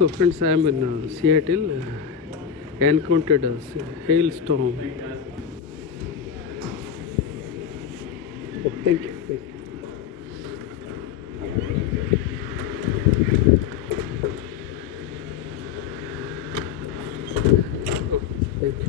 So friends, I am in Seattle. I encountered a hailstorm. Oh, thank you. Thank you. Oh, thank you.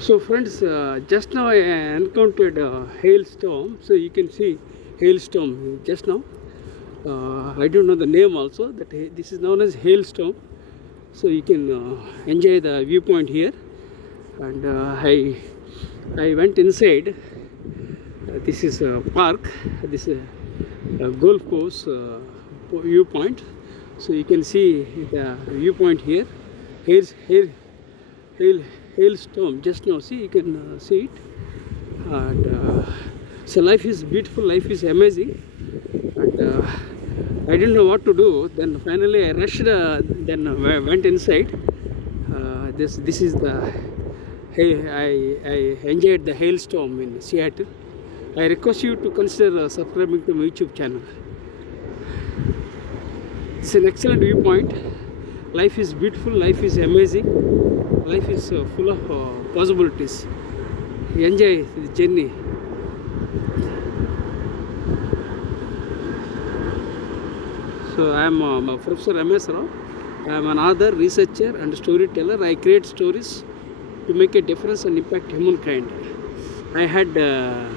So friends, just now I encountered a hailstorm. So you can see hailstorm just now. I don't know the name also. This is known as hailstorm. So you can enjoy the viewpoint here. And I went inside. This is a park. This is a golf course viewpoint. So you can see the viewpoint here. Here's hailstorm just now. See, you can see it. And so life is beautiful. Life is amazing. And I didn't know what to do. Then finally I rushed. Then I went inside. This is the I enjoyed the hailstorm in Seattle. I request you to consider subscribing to my YouTube channel. It's an excellent viewpoint. Life is beautiful. Life is amazing. Life is full of possibilities. Enjoy the journey. So I am Professor M.S.Rao. I am an author, researcher and storyteller. I create stories to make a difference and impact humankind. I had a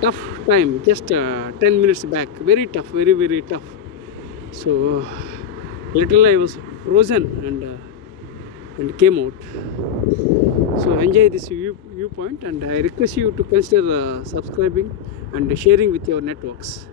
tough time just 10 minutes back. Very tough, very, very tough. So literally I was frozen and came out. So enjoy this viewpoint, and I request you to consider subscribing and sharing with your networks.